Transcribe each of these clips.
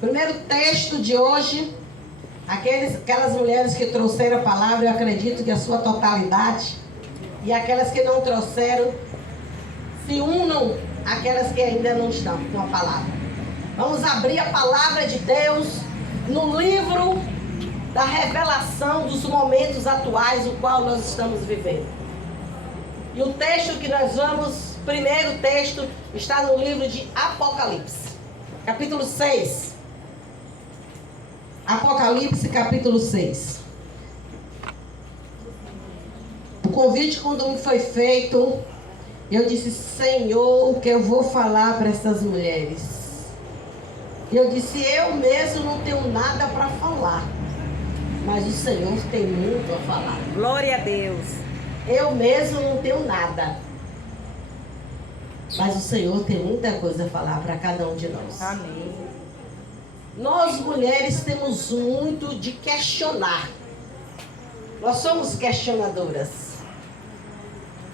Primeiro texto de hoje, aquelas mulheres que trouxeram a palavra, eu acredito que a sua totalidade, e aquelas que não trouxeram, se unam àquelas que ainda não estão com a palavra. Vamos abrir a palavra de Deus no livro da revelação dos momentos atuais, o qual nós estamos vivendo. E o texto que nós vamos, primeiro texto, está no livro de Apocalipse, capítulo 6. Apocalipse, capítulo 6. O convite, quando me foi feito, eu disse: Senhor, o que eu vou falar para essas mulheres? Eu disse: eu mesmo não tenho nada para falar, mas o Senhor tem muito a falar. Glória a Deus. Eu mesmo não tenho nada, mas o Senhor tem muita coisa a falar para cada um de nós. Amém. Nós mulheres temos muito de questionar. Nós somos questionadoras.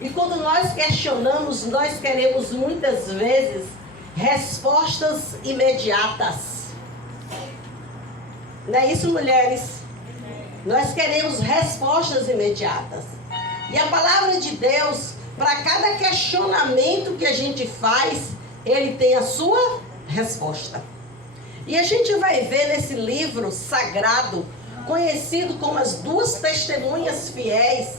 E quando nós questionamos, nós queremos muitas vezes respostas imediatas. Não é isso, mulheres? Nós queremos respostas imediatas. E a palavra de Deus, para cada questionamento que a gente faz, ele tem a sua resposta. E a gente vai ver nesse livro sagrado, conhecido como as duas testemunhas fiéis,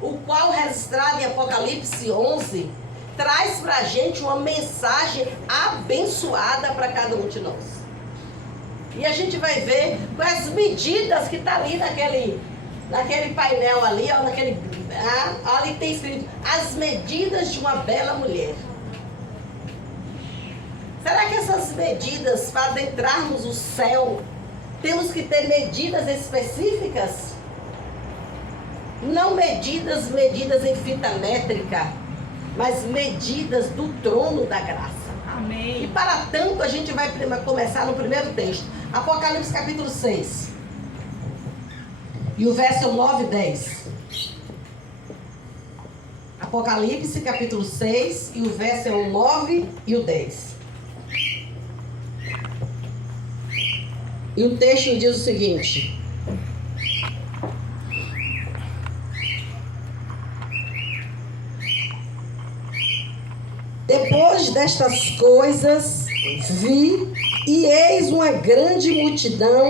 o qual, registrado em Apocalipse 11, traz para a gente uma mensagem abençoada para cada um de nós. E a gente vai ver as medidas que está ali naquele painel ali, ó, ali tem escrito: as medidas de uma bela mulher. Será que essas medidas, para adentrarmos o céu, temos que ter medidas específicas? Não medidas em fita métrica, mas medidas do trono da graça. Amém. E para tanto, a gente vai começar no primeiro texto, Apocalipse capítulo 6. E o verso é o 9 e 10. Apocalipse capítulo 6, e o verso é o 9 e o 10. E o texto diz o seguinte: depois destas coisas vi, e eis uma grande multidão.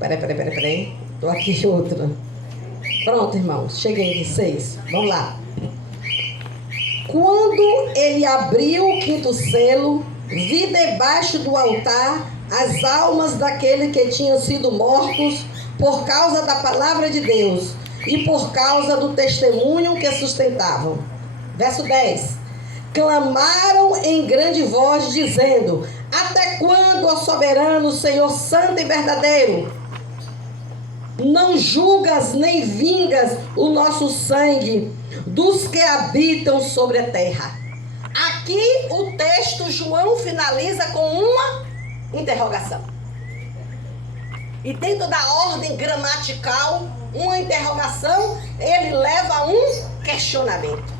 Peraí. Estou aqui outra. Pronto, irmãos, cheguei em 6. Vamos lá. Quando ele abriu o quinto selo, vi debaixo do altar as almas daqueles que tinham sido mortos por causa da palavra de Deus e por causa do testemunho que sustentavam. Verso 10. Clamaram em grande voz, dizendo: até quando, ó soberano, Senhor santo e verdadeiro, não julgas nem vingas o nosso sangue dos que habitam sobre a terra? Aqui o texto, João finaliza com uma interrogação. E dentro da ordem gramatical, uma interrogação, ele leva a um questionamento.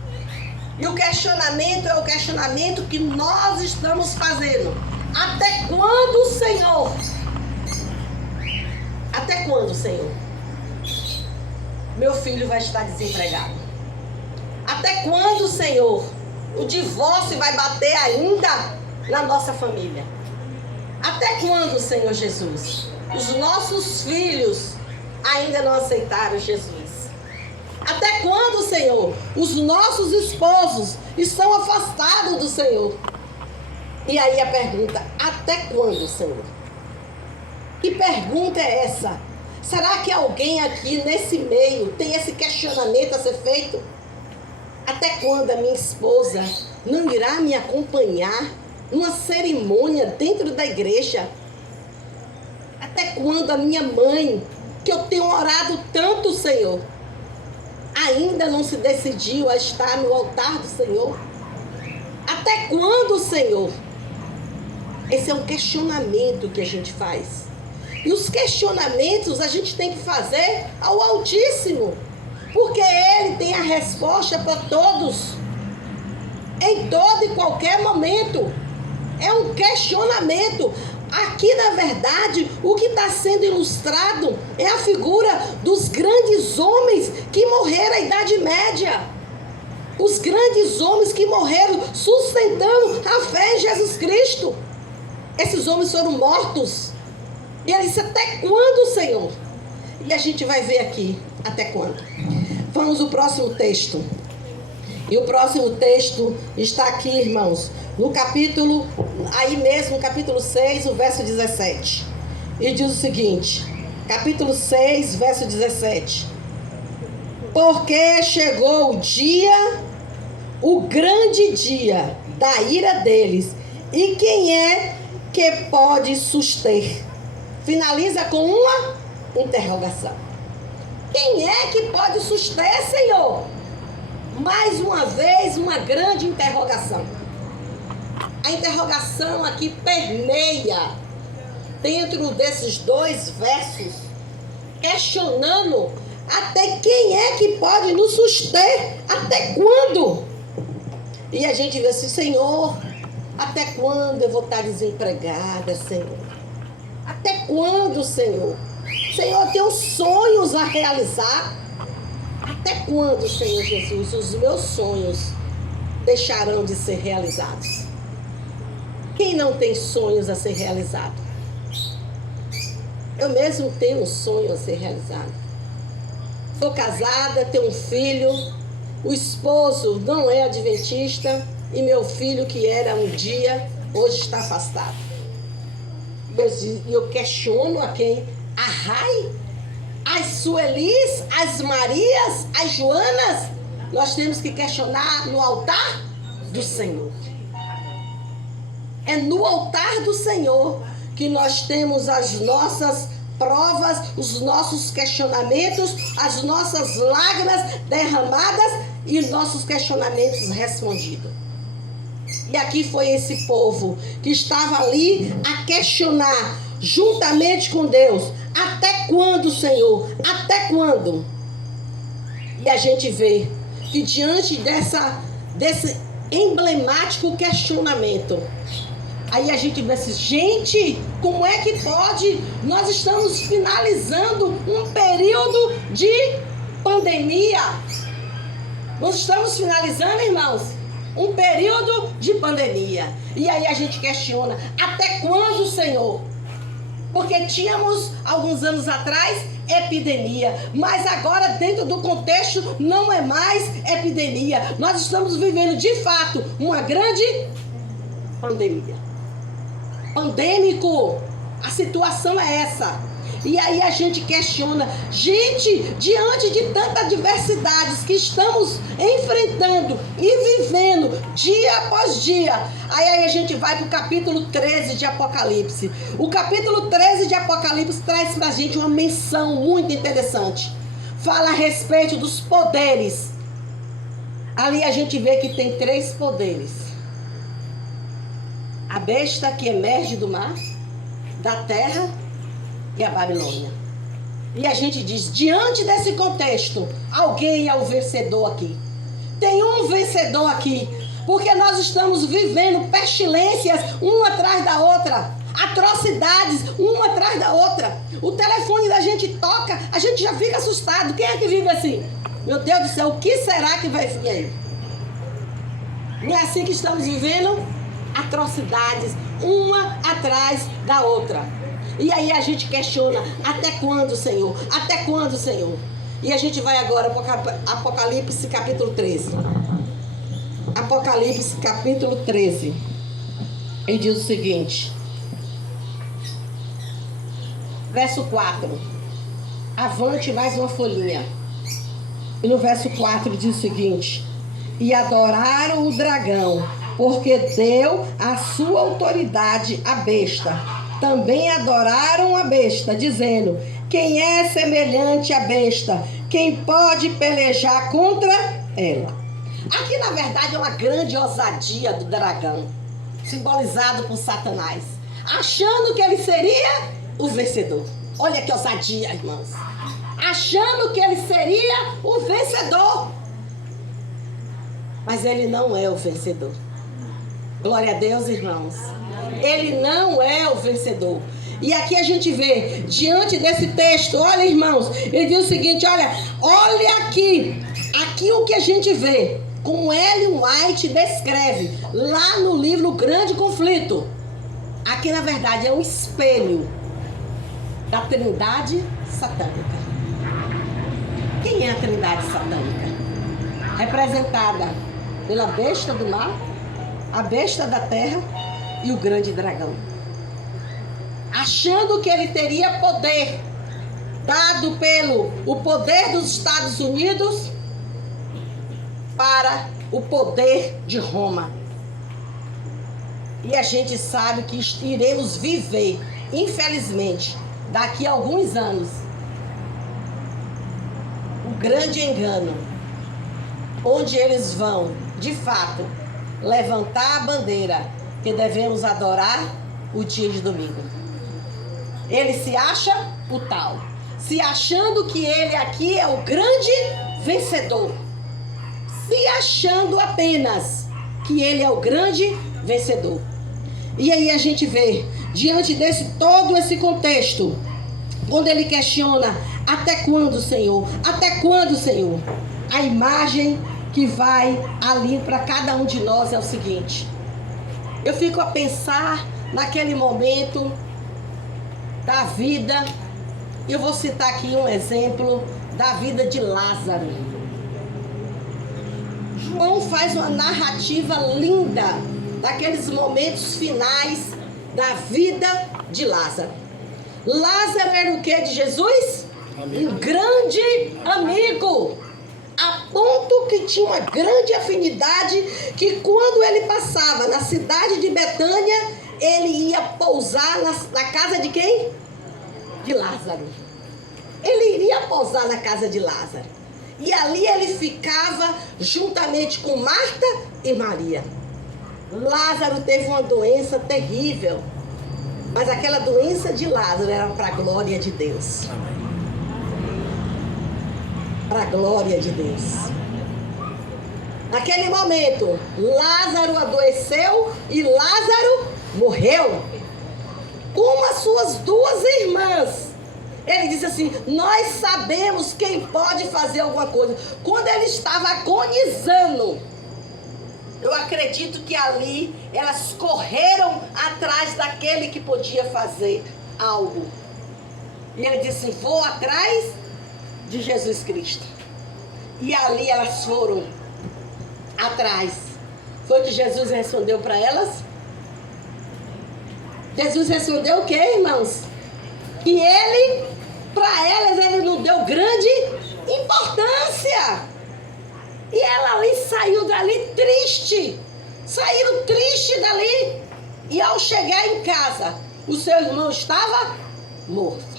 E o questionamento é o questionamento que nós estamos fazendo. Até quando, Senhor? Até quando, Senhor? Meu filho vai estar desempregado. Até quando, Senhor? O divórcio vai bater ainda na nossa família. Até quando, Senhor Jesus? Os nossos filhos ainda não aceitaram Jesus. Até quando, Senhor? Os nossos esposos estão afastados do Senhor. E aí a pergunta: até quando, Senhor? Que pergunta é essa? Será que alguém aqui nesse meio tem esse questionamento a ser feito? Até quando a minha esposa não irá me acompanhar numa cerimônia dentro da igreja? Até quando a minha mãe, que eu tenho orado tanto, Senhor, ainda não se decidiu a estar no altar do Senhor? Até quando, Senhor? Esse é um questionamento que a gente faz. E os questionamentos a gente tem que fazer ao Altíssimo, porque Ele tem a resposta para todos, em todo e qualquer momento. É um questionamento. Aqui, na verdade, o que está sendo ilustrado é a figura dos grandes homens que morreram na Idade Média. Os grandes homens que morreram sustentando a fé em Jesus Cristo. Esses homens foram mortos. E ele disse, até quando, Senhor? E a gente vai ver aqui, até quando. Vamos ao próximo texto. E o próximo texto está aqui, irmãos, no capítulo, aí mesmo, no capítulo 6, o verso 17. E diz o seguinte, capítulo 6, verso 17. Porque chegou o dia, o grande dia da ira deles, e quem é que pode suster? Finaliza com uma interrogação. Quem é que pode suster, Senhor? Mais uma vez, uma grande interrogação. A interrogação aqui permeia dentro desses dois versos, questionando até quem é que pode nos suster, até quando? E a gente vê assim, Senhor, até quando eu vou estar desempregada, Senhor? Até quando, Senhor? Senhor, eu tenho sonhos a realizar. Até quando, Senhor Jesus, os meus sonhos deixarão de ser realizados? Quem não tem sonhos a ser realizado? Eu mesmo tenho um sonho a ser realizado. Sou casada, tenho um filho, o esposo não é adventista e meu filho, que era um dia, hoje está afastado. Eu questiono a quem? A Rai? As Suelis, as Marias, as Joanas? Nós temos que questionar no altar do Senhor. É no altar do Senhor que nós temos as nossas provas, os nossos questionamentos, as nossas lágrimas derramadas e nossos questionamentos respondidos. E aqui foi esse povo que estava ali a questionar juntamente com Deus. Até quando, Senhor? Até quando? E a gente vê que diante desse emblemático questionamento, aí a gente vê assim, gente, como é que pode? Nós estamos finalizando um período de pandemia. Nós estamos finalizando, irmãos, um período de pandemia. E aí a gente questiona, até quando, Senhor? Porque tínhamos, alguns anos atrás, epidemia. Mas agora, dentro do contexto, não é mais epidemia. Nós estamos vivendo, de fato, uma grande pandemia. Pandêmico. A situação é essa. E aí a gente questiona, gente, diante de tantas adversidades que estamos enfrentando e vivendo dia após dia, aí a gente vai para o capítulo 13 de Apocalipse. O capítulo 13 de Apocalipse traz para a gente uma menção muito interessante. Fala a respeito dos poderes. Ali a gente vê que tem 3 poderes. A besta que emerge do mar, da terra e a Babilônia. E a gente diz, diante desse contexto, alguém é o vencedor aqui. Tem um vencedor aqui, porque nós estamos vivendo pestilências uma atrás da outra, atrocidades uma atrás da outra. O telefone da gente toca, a gente já fica assustado. Quem é que vive assim? Meu Deus do céu, o que será que vai vir aí? Não é assim que estamos vivendo? Atrocidades uma atrás da outra. E aí a gente questiona, até quando, Senhor? Até quando, Senhor? E a gente vai agora para Apocalipse capítulo 13. Apocalipse capítulo 13. Ele diz o seguinte. Verso 4. Avante mais uma folhinha. E no verso 4 diz o seguinte. E adoraram o dragão, porque deu a sua autoridade à besta. Também adoraram a besta, dizendo, quem é semelhante à besta? Quem pode pelejar contra ela? Aqui, na verdade, é uma grande ousadia do dragão, simbolizado por Satanás, achando que ele seria o vencedor. Olha que ousadia, irmãos. Achando que ele seria o vencedor. Mas ele não é o vencedor. Glória a Deus, irmãos. Ele não é o vencedor. E aqui a gente vê, diante desse texto, olha, irmãos, ele diz o seguinte, olha aqui o que a gente vê, como Ellen White descreve lá no livro Grande Conflito. Aqui, na verdade, é um espelho da Trindade satânica. Quem é a Trindade satânica? Representada pela besta do mar, a besta da terra e o grande dragão. Achando que ele teria poder, dado pelo o poder dos Estados Unidos para o poder de Roma. E a gente sabe que iremos viver, infelizmente, daqui a alguns anos, um grande engano, onde eles vão, de fato, levantar a bandeira que devemos adorar o dia de domingo. Ele se acha o tal, se achando que ele aqui é o grande vencedor, se achando apenas que ele é o grande vencedor. E aí a gente vê, diante desse todo esse contexto, quando ele questiona, até quando, Senhor? Até quando, Senhor? A imagem que vai ali para cada um de nós é o seguinte. Eu fico a pensar naquele momento da vida. Eu vou citar aqui um exemplo da vida de Lázaro. João faz uma narrativa linda daqueles momentos finais da vida de Lázaro. Lázaro era o que de Jesus? Um grande amigo. A ponto que tinha uma grande afinidade, que quando ele passava na cidade de Betânia, ele ia pousar na casa de quem? De Lázaro. Ele iria pousar na casa de Lázaro. E ali ele ficava juntamente com Marta e Maria. Lázaro teve uma doença terrível. Mas aquela doença de Lázaro era para a glória de Deus. Para a glória de Deus. Naquele momento, Lázaro adoeceu e Lázaro morreu. Com as suas duas irmãs. Ele disse assim, nós sabemos quem pode fazer alguma coisa. Quando ele estava agonizando, eu acredito que ali elas correram atrás daquele que podia fazer algo. E ele disse, vou atrás de Jesus Cristo. E ali elas foram atrás. Foi que Jesus respondeu para elas? Jesus respondeu o quê, irmãos? Que ele, para elas, ele não deu grande importância. E ela ali saiu dali triste. Saíram triste dali. E ao chegar em casa, o seu irmão estava morto.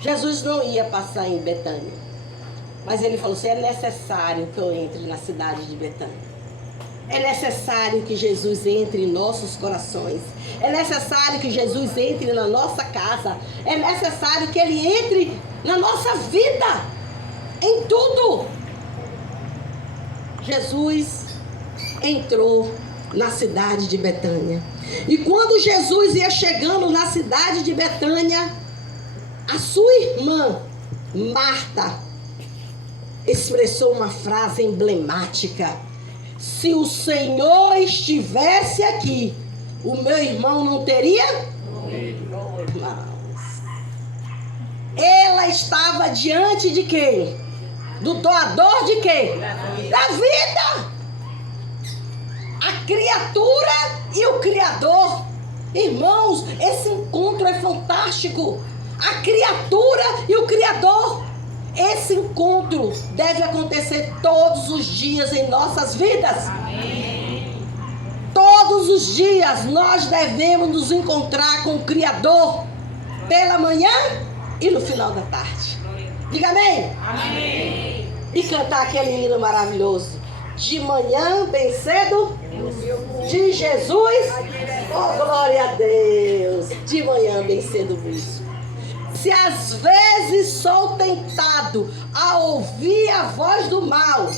Jesus não ia passar em Betânia. Mas ele falou assim, é necessário que eu entre na cidade de Betânia. É necessário que Jesus entre em nossos corações. É necessário que Jesus entre na nossa casa. É necessário que Ele entre na nossa vida. Em tudo. Jesus entrou na cidade de Betânia. E quando Jesus ia chegando na cidade de Betânia, a sua irmã, Marta, expressou uma frase emblemática. Se o Senhor estivesse aqui, o meu irmão não teria morrido. Ela estava diante de quem? Do doador de quem? Da vida. A criatura e o Criador. Irmãos, esse encontro é fantástico. A criatura e o Criador. Esse encontro deve acontecer todos os dias em nossas vidas. Amém. Todos os dias nós devemos nos encontrar com o Criador pela manhã e no final da tarde. Diga amém. Amém. E cantar aquele hino maravilhoso. De manhã bem cedo, de Jesus, oh glória a Deus. De manhã bem cedo isso. Se às vezes sou tentado a ouvir a voz do mal,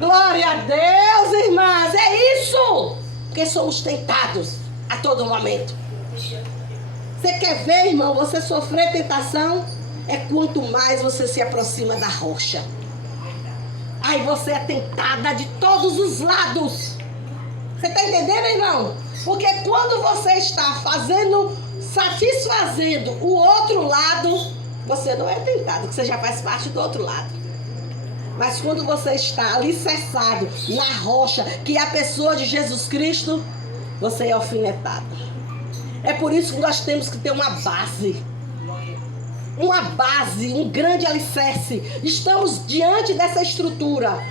Glória a Deus, irmãs. É isso. Porque somos tentados a todo momento. Você quer ver, irmão, você sofrer tentação? É quanto mais você se aproxima da rocha. Aí você é tentada de todos os lados. Você está entendendo, irmão? Porque quando você está satisfazendo o outro lado, você não é tentado, porque você já faz parte do outro lado. Mas quando você está alicerçado na rocha, que é a pessoa de Jesus Cristo, você é alfinetado. É por isso que nós temos que ter uma base. Uma base, um grande alicerce. Estamos diante dessa estrutura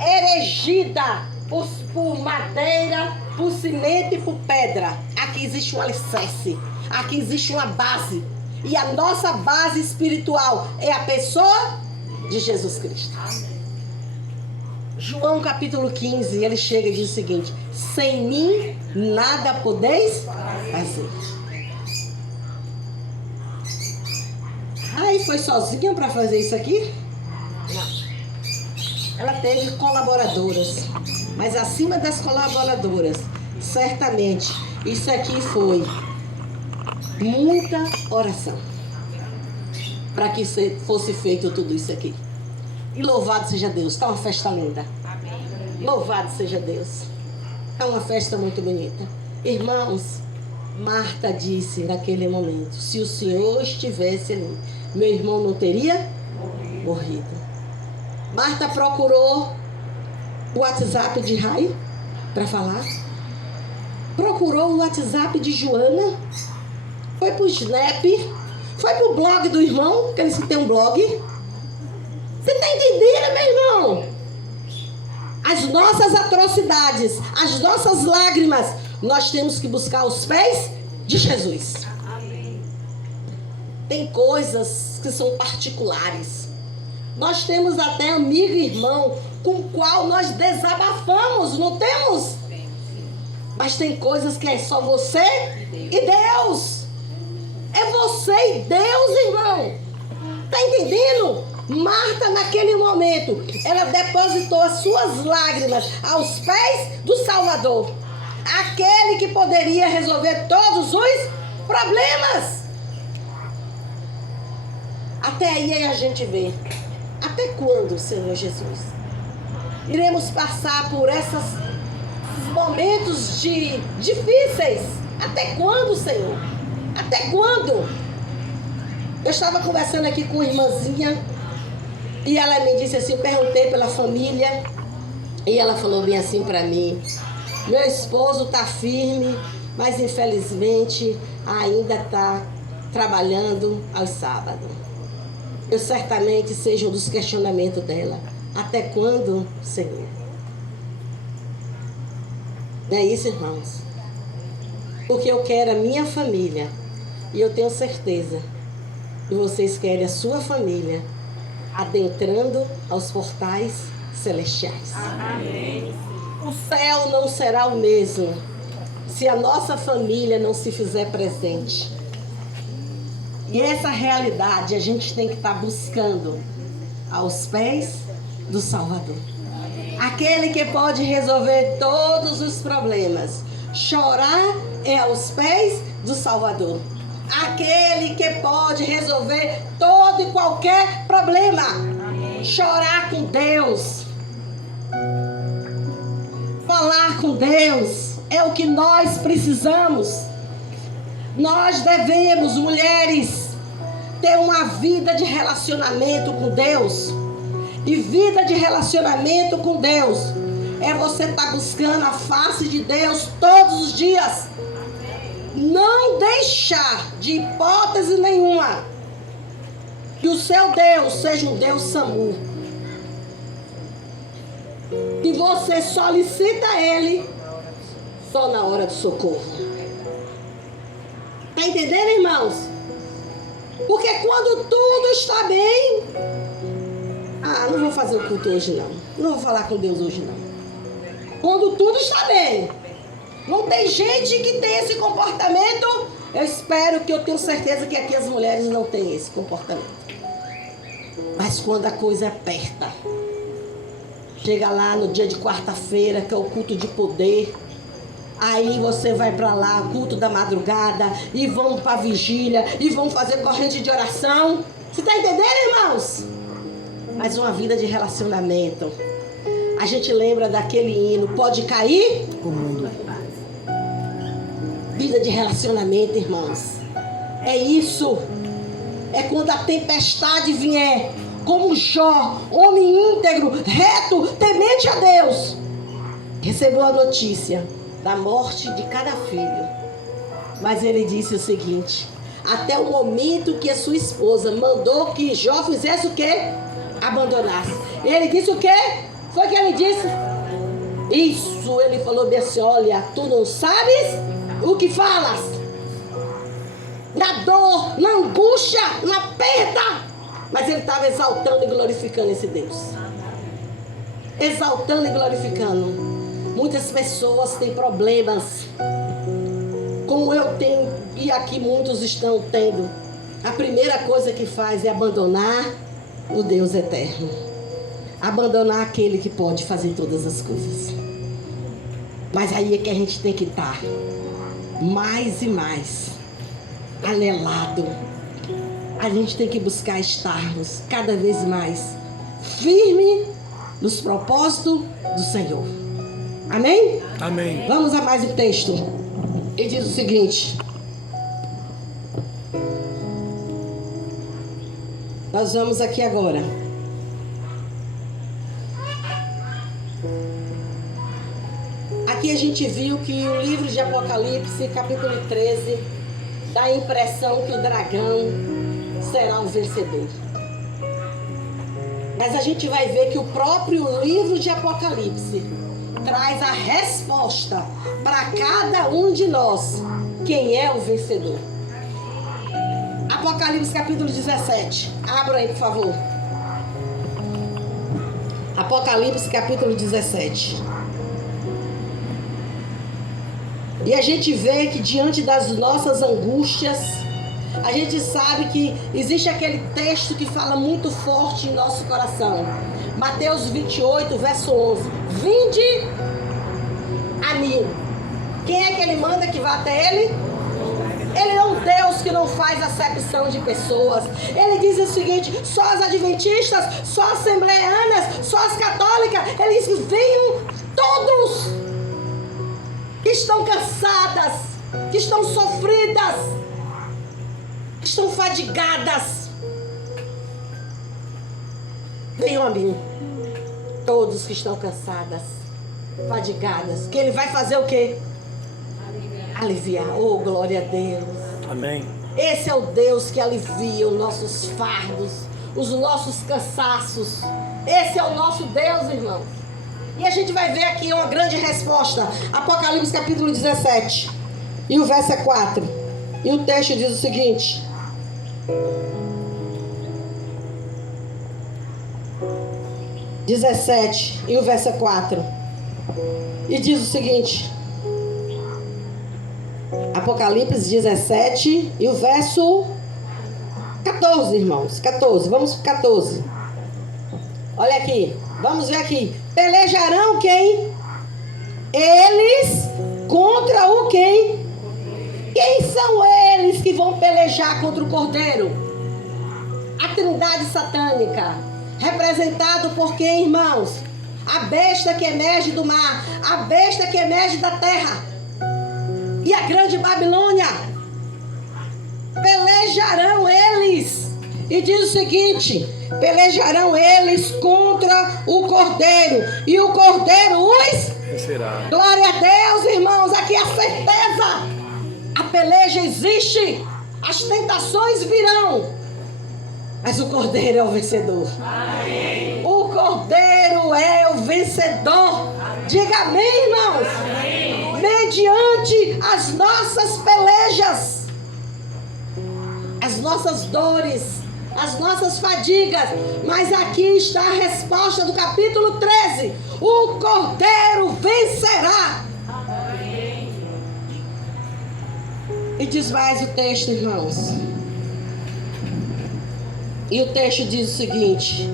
erigida por madeira, por cimento e por pedra. Aqui existe um alicerce. Aqui existe uma base. E a nossa base espiritual é a pessoa de Jesus Cristo. João capítulo 15, ele chega e diz o seguinte: sem mim nada podeis fazer. Aí foi sozinha para fazer isso aqui? Não. Ela teve colaboradoras. Mas acima das colaboradoras, certamente, isso aqui foi muita oração para que fosse feito tudo isso aqui. E louvado seja Deus. Está uma festa linda. Amém. Louvado seja Deus. É uma festa muito bonita. Irmãos, Marta disse naquele momento: se o Senhor estivesse ali, meu irmão não teria morrido. Marta procurou o WhatsApp de Rai para falar. Procurou o WhatsApp de Joana. Foi pro Snap. Foi pro blog do irmão, que ele tem um blog. Você está entendendo, meu irmão? As nossas atrocidades, as nossas lágrimas, nós temos que buscar os pés de Jesus. Amém. Tem coisas que são particulares. Nós temos até amigo e irmão com o qual nós desabafamos, não temos? Mas tem coisas que é só você e Deus. É você e Deus, irmão. Está entendendo? Marta, naquele momento, ela depositou as suas lágrimas aos pés do Salvador. Aquele que poderia resolver todos os problemas. Até aí a gente vê. Até quando, Senhor Jesus, iremos passar por esses momentos difíceis? Até quando, Senhor? Até quando? Eu estava conversando aqui com uma irmãzinha e ela me disse assim, eu perguntei pela família e ela falou bem assim para mim: meu esposo está firme, mas infelizmente ainda está trabalhando aos sábados. Eu certamente seja um dos questionamentos dela. Até quando, Senhor? Não é isso, irmãos? Porque eu quero a minha família e eu tenho certeza que vocês querem a sua família adentrando aos portais celestiais. Amém. O céu não será o mesmo se a nossa família não se fizer presente. E essa realidade a gente tem que estar buscando aos pés do Salvador. Aquele que pode resolver todos os problemas. Chorar é aos pés do Salvador. Aquele que pode resolver todo e qualquer problema. Chorar com Deus. Falar com Deus é o que nós precisamos. Nós devemos, mulheres, ter uma vida de relacionamento com Deus. E vida de relacionamento com Deus é você estar buscando a face de Deus todos os dias. Não deixar de hipótese nenhuma que o seu Deus seja um Deus SAMU. Que você solicita a Ele só na hora do socorro. Está entendendo, irmãos? Porque quando tudo está bem... não vou fazer o culto hoje não. Não vou falar com Deus hoje não. Quando tudo está bem. Não tem gente que tem esse comportamento. Eu espero que eu tenho certeza que aqui as mulheres não têm esse comportamento. Mas quando a coisa aperta, Chega lá no dia de quarta-feira, que é o culto de poder. Aí você vai para lá, culto da madrugada, e vão para vigília, e vão fazer corrente de oração. Você está entendendo, irmãos? Mas uma vida de relacionamento. A gente lembra daquele hino, pode cair o mundo. Vida de relacionamento, irmãos. É isso. É quando a tempestade vier, como Jó, homem íntegro, reto, temente a Deus, recebeu a notícia da morte de cada filho. Mas ele disse o seguinte: até o momento que a sua esposa mandou que Jó fizesse o quê? Abandonasse. Ele disse o quê? Foi o que ele disse? Isso, ele falou bem assim: olha, tu não sabes o que falas. Na dor, na angústia, na perda. Mas ele estava exaltando e glorificando esse Deus. Exaltando e glorificando. Muitas pessoas têm problemas, como eu tenho, e aqui muitos estão tendo. A primeira coisa que faz é abandonar o Deus eterno. Abandonar aquele que pode fazer todas as coisas. Mas aí é que a gente tem que estar mais e mais anelado. A gente tem que buscar estarmos cada vez mais firme nos propósitos do Senhor. Amém? Amém. Vamos a mais um texto. Ele diz o seguinte: nós vamos aqui agora. Aqui a gente viu que o livro de Apocalipse, capítulo 13, dá a impressão que o dragão será o vencedor. Mas a gente vai ver que o próprio livro de Apocalipse traz a resposta para cada um de nós. Quem é o vencedor? Apocalipse capítulo 17. Abra aí, por favor. Apocalipse capítulo 17. E a gente vê que diante das nossas angústias, a gente sabe que existe aquele texto que fala muito forte em nosso coração. Mateus 28, verso 11. Vinde a mim. Quem é que ele manda que vá até ele? Ele é um Deus que não faz acepção de pessoas. Ele diz o seguinte: só as adventistas, só as assembleianas, só as católicas. Ele diz que venham todos que estão cansadas, que estão sofridas, que estão fadigadas. Venham a mim, todos que estão cansadas, fadigadas. Que ele vai fazer o quê? Aliviar. Oh, glória a Deus. Amém. Esse é o Deus que alivia os nossos fardos, os nossos cansaços. Esse é o nosso Deus, irmãos. E a gente vai ver aqui uma grande resposta. Apocalipse capítulo 17. E o verso é 4. E o texto diz o seguinte: (17) e o verso é 4. E diz o seguinte: Apocalipse 17 e o verso 14, irmãos. 14, vamos para 14. Olha aqui, vamos ver aqui. Pelejarão quem? Eles contra o quem? Quem são eles que vão pelejar contra o Cordeiro? A trindade satânica, representado por quem, irmãos? A besta que emerge do mar, a besta que emerge da terra e a grande Babilônia. Pelejarão eles. E diz o seguinte: pelejarão eles contra o Cordeiro, e o Cordeiro os vencerá. Glória a Deus, irmãos. Aqui a certeza. A peleja existe, as tentações virão, mas o Cordeiro é o vencedor. Amém. O Cordeiro é o vencedor. Diga amém, irmãos. Amém. Mediante as nossas pelejas, as nossas dores, as nossas fadigas. Mas aqui está a resposta do capítulo 13: o Cordeiro vencerá. Amém. E diz mais o texto, irmãos. E o texto diz o seguinte: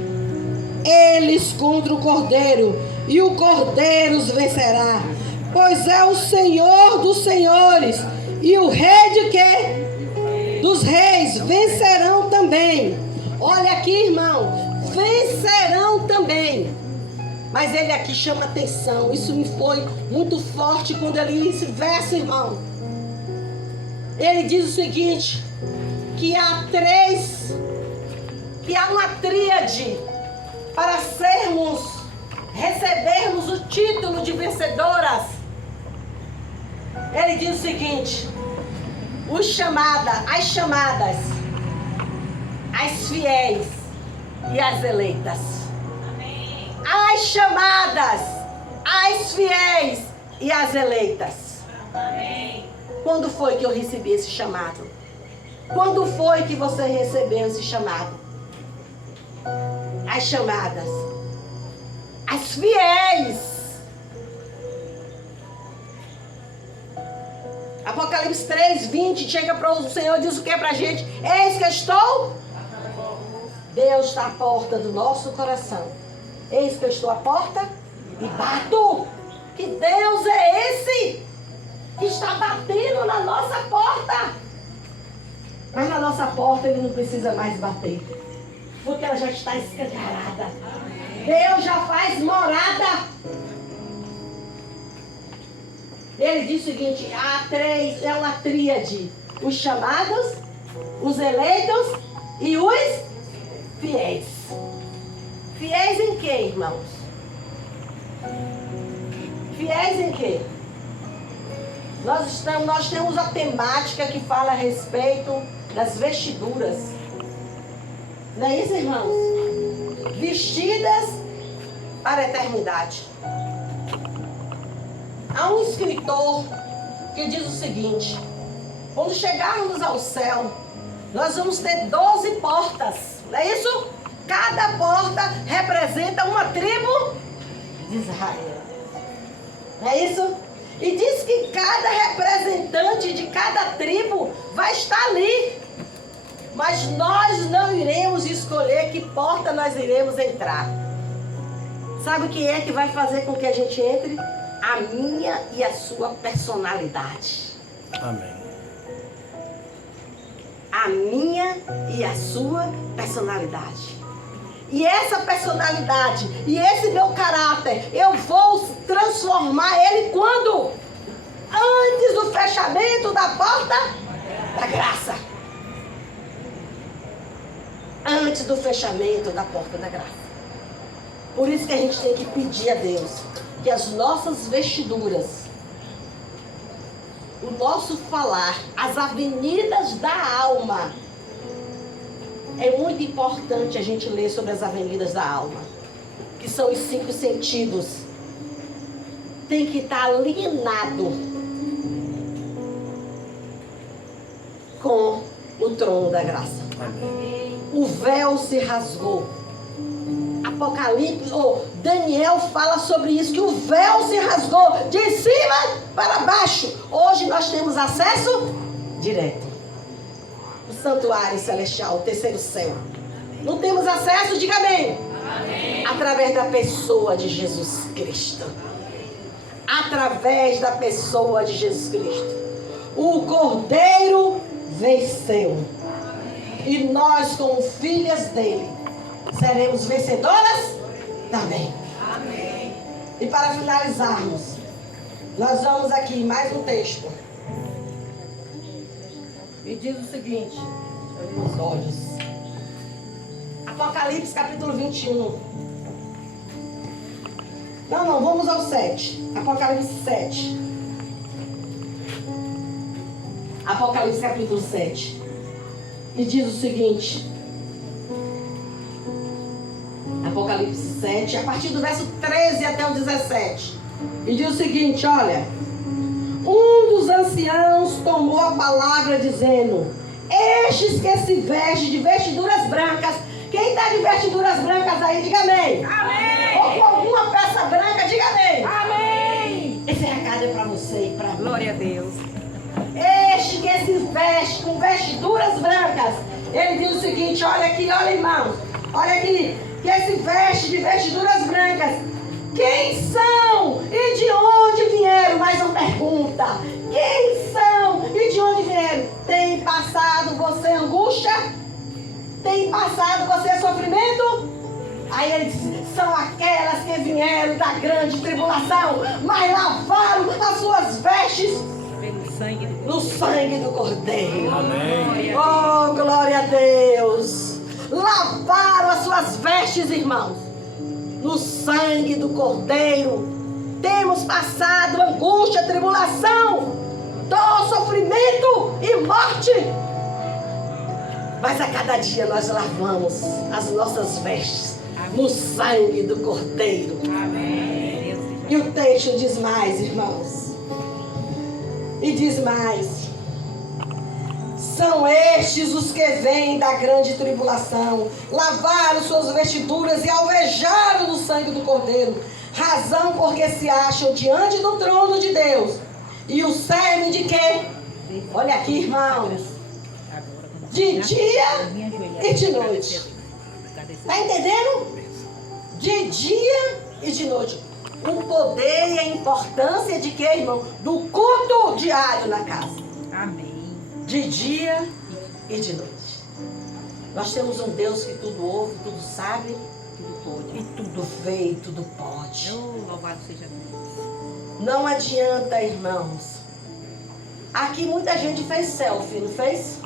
eles contra o Cordeiro, e o Cordeiro os vencerá. Pois é o Senhor dos senhores, e o Rei de quê? Dos reis, vencerão também. Olha aqui, irmão, vencerão também. Mas ele aqui chama atenção. Isso me foi muito forte quando ele li esse verso, irmão. Ele diz o seguinte, que há uma tríade para recebermos o título de vencedoras. Ele diz o seguinte, as chamadas, as fiéis e as eleitas. Amém. As chamadas, as fiéis e as eleitas. Amém. Quando foi que eu recebi esse chamado? Quando foi que você recebeu esse chamado? As chamadas, as fiéis. Apocalipse 3:20 chega para o Senhor e diz o que para a gente? Eis que estou. Deus está à porta do nosso coração. Eis que eu estou à porta e bato. Que Deus é esse que está batendo na nossa porta? Mas na nossa porta ele não precisa mais bater, porque ela já está escancarada. Deus já faz morada. Ele diz o seguinte, é uma tríade. Os chamados, os eleitos e os fiéis. Fiéis em quê, irmãos? Fiéis em quê? Nós temos a temática que fala a respeito das vestiduras. Não é isso, irmãos? Vestidas para a eternidade. Há um escritor que diz o seguinte, quando chegarmos ao céu, nós vamos ter 12 portas, não é isso? Cada porta representa uma tribo de Israel, não é isso? E diz que cada representante de cada tribo vai estar ali, mas nós não iremos escolher que porta nós iremos entrar. Sabe o que é que vai fazer com que a gente entre? A minha e a sua personalidade. Amém. A minha e a sua personalidade. E essa personalidade e esse meu caráter, eu vou transformar ele quando? Antes do fechamento da porta da graça. Antes do fechamento da porta da graça. Por isso que a gente tem que pedir a Deus que as nossas vestiduras, o nosso falar, as avenidas da alma. É muito importante a gente ler sobre as avenidas da alma, que são os 5 sentidos. Tem que estar alinhado com o trono da graça. Amém. O véu se rasgou. Apocalipse, Daniel fala sobre isso, que o véu se rasgou de cima para baixo. Hoje nós temos acesso direto. O santuário celestial, o terceiro céu. Não temos acesso, diga amém. Amém. Através da pessoa de Jesus Cristo. Através da pessoa de Jesus Cristo. O Cordeiro venceu. E nós, como filhas dele, seremos vencedoras também. Amém. E para finalizarmos, nós vamos aqui mais um texto. E diz o seguinte, os olhos. Apocalipse capítulo 21. Não, vamos ao 7. Apocalipse 7. Apocalipse capítulo 7. E diz o seguinte. Apocalipse 7, a partir do verso 13 até o 17. E diz o seguinte, olha. Um dos anciãos tomou a palavra dizendo: estes que se vestem de vestiduras brancas. Quem está de vestiduras brancas aí, diga amém. Amém. Ou com alguma peça branca, diga amém. Amém. Esse recado é para você e para mim. Glória a Deus. Este que se veste com vestiduras brancas. Ele diz o seguinte, olha aqui, olha irmãos. Olha aqui. que se veste de vestiduras brancas. Quem são e de onde vieram? Mais uma pergunta. Quem são e de onde vieram? Tem passado você angústia? Tem passado você sofrimento? Aí ele diz, são aquelas que vieram da grande tribulação, mas lavaram as suas vestes no sangue do Cordeiro. Amém. Oh, glória a Deus. Lavaram as suas vestes, irmãos, no sangue do Cordeiro. Temos passado angústia, tribulação, dor, sofrimento e morte. Mas a cada dia nós lavamos as nossas vestes no sangue do Cordeiro. Amém. E o texto diz mais, irmãos. E diz mais. São estes os que vêm da grande tribulação, lavaram suas vestiduras e alvejaram no sangue do Cordeiro, razão porque se acham diante do trono de Deus. E o servem de quê? Olha aqui, irmãos. De dia e de noite. Está entendendo? De dia e de noite. O poder e a importância de quê, irmão? Do culto diário na casa. Amém. De dia e de noite. Nós temos um Deus que tudo ouve, tudo sabe, Tudo pode. e tudo vê e tudo pode. Oh, louvado seja Deus. Não adianta, irmãos. Aqui muita gente fez selfie, não fez?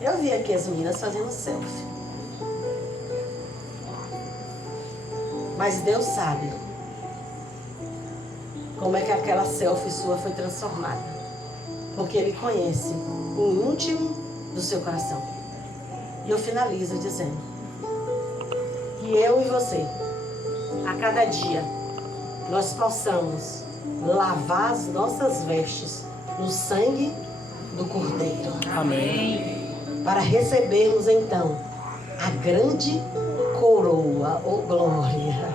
Eu vi aqui as meninas fazendo selfie. Mas Deus sabe como é que aquela selfie sua foi transformada. Porque Ele conhece o íntimo do seu coração. E eu finalizo dizendo que eu e você, a cada dia, nós possamos lavar as nossas vestes no sangue do Cordeiro. Amém. Para recebermos então a grande coroa, ou glória.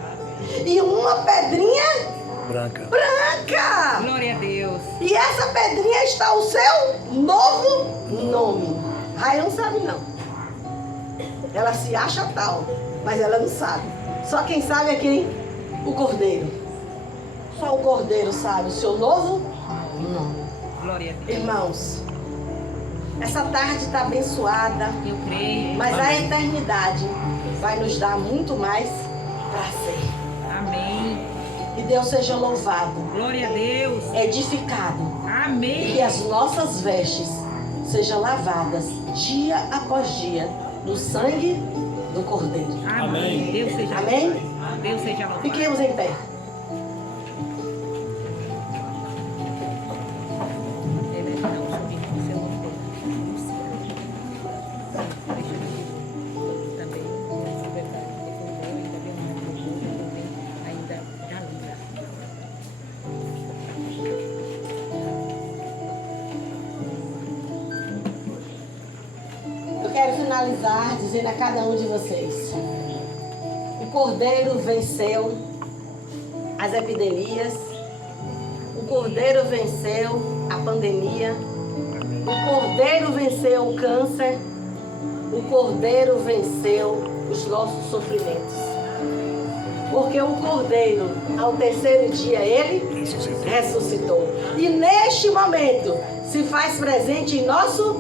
E uma pedrinha Branca. branca. Glória a Deus. E essa pedrinha está o seu novo nome. Raia não sabe não. Ela se acha tal, mas ela não sabe. Só quem sabe é quem? O Cordeiro. Só o Cordeiro sabe o seu novo nome. Glória a Deus. Irmãos, essa tarde está abençoada, Eu creio. mas a eternidade vai nos dar muito mais prazer. Amém. E Deus seja louvado, Glória a Deus. edificado. E Amém. que as nossas vestes sejam lavadas dia após dia no sangue do Cordeiro. Amém. Deus seja Amém? louvado. Deus seja louvado. Fiquemos em pé. Eu quero finalizar dizendo a cada um de vocês: o Cordeiro venceu as epidemias, o Cordeiro venceu a pandemia, o Cordeiro venceu o câncer, o Cordeiro venceu os nossos sofrimentos. Porque o Cordeiro, ao terceiro dia, ele ressuscitou. E neste momento se faz presente em nosso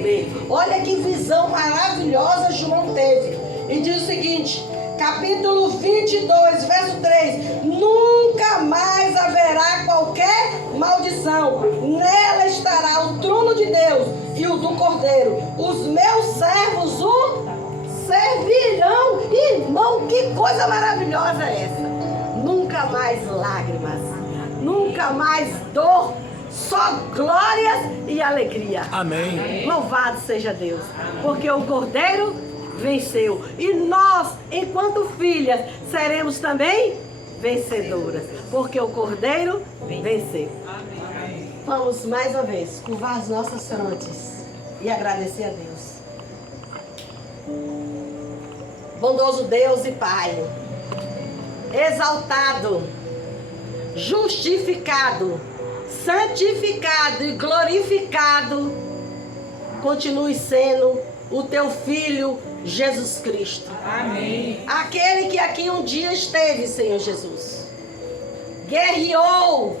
meio. Olha que visão maravilhosa João teve. E diz o seguinte, capítulo 22, verso 3. Nunca mais haverá qualquer maldição. Nela estará o trono de Deus e o do Cordeiro. Os meus servos o servirão. Irmão, que coisa maravilhosa é essa? Nunca mais lágrimas, nunca mais dor, só glórias e alegria. Amém. Louvado seja Deus, porque o Cordeiro venceu. E nós, enquanto filhas, seremos também vencedoras, porque o Cordeiro venceu. Vamos mais uma vez curvar as nossas frontes e agradecer a Deus. Bondoso Deus e Pai, exaltado, justificado, santificado e glorificado, continue sendo o teu filho Jesus Cristo. Amém. Aquele que aqui um dia esteve, Senhor Jesus. Guerreou,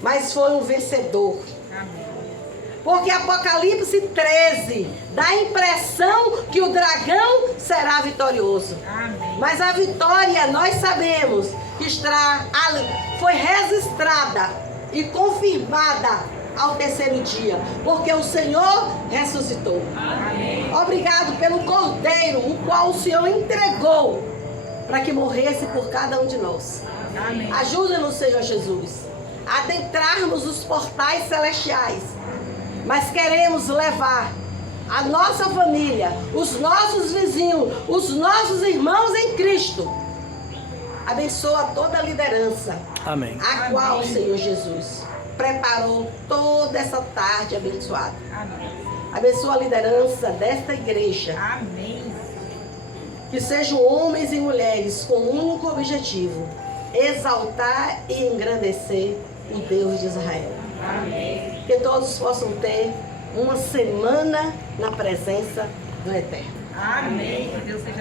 mas foi um vencedor. Amém. Porque Apocalipse 13 dá a impressão que o dragão será vitorioso. Amém. Mas a vitória, nós sabemos que foi registrada e confirmada ao terceiro dia, porque o Senhor ressuscitou. Amém. Obrigado pelo Cordeiro, o qual o Senhor entregou para que morresse por cada um de nós. Amém. Ajuda-nos, Senhor Jesus, a adentrarmos os portais celestiais, mas queremos levar a nossa família, os nossos vizinhos, os nossos irmãos em Cristo. Abençoa toda a liderança, Amém. a qual, Senhor Jesus, preparou toda essa tarde abençoada. Amém. Abençoa a liderança desta igreja, Amém. que sejam homens e mulheres com um único objetivo: exaltar e engrandecer o Deus de Israel. Amém. Que todos possam ter uma semana na presença do Eterno. Amém. Que Deus seja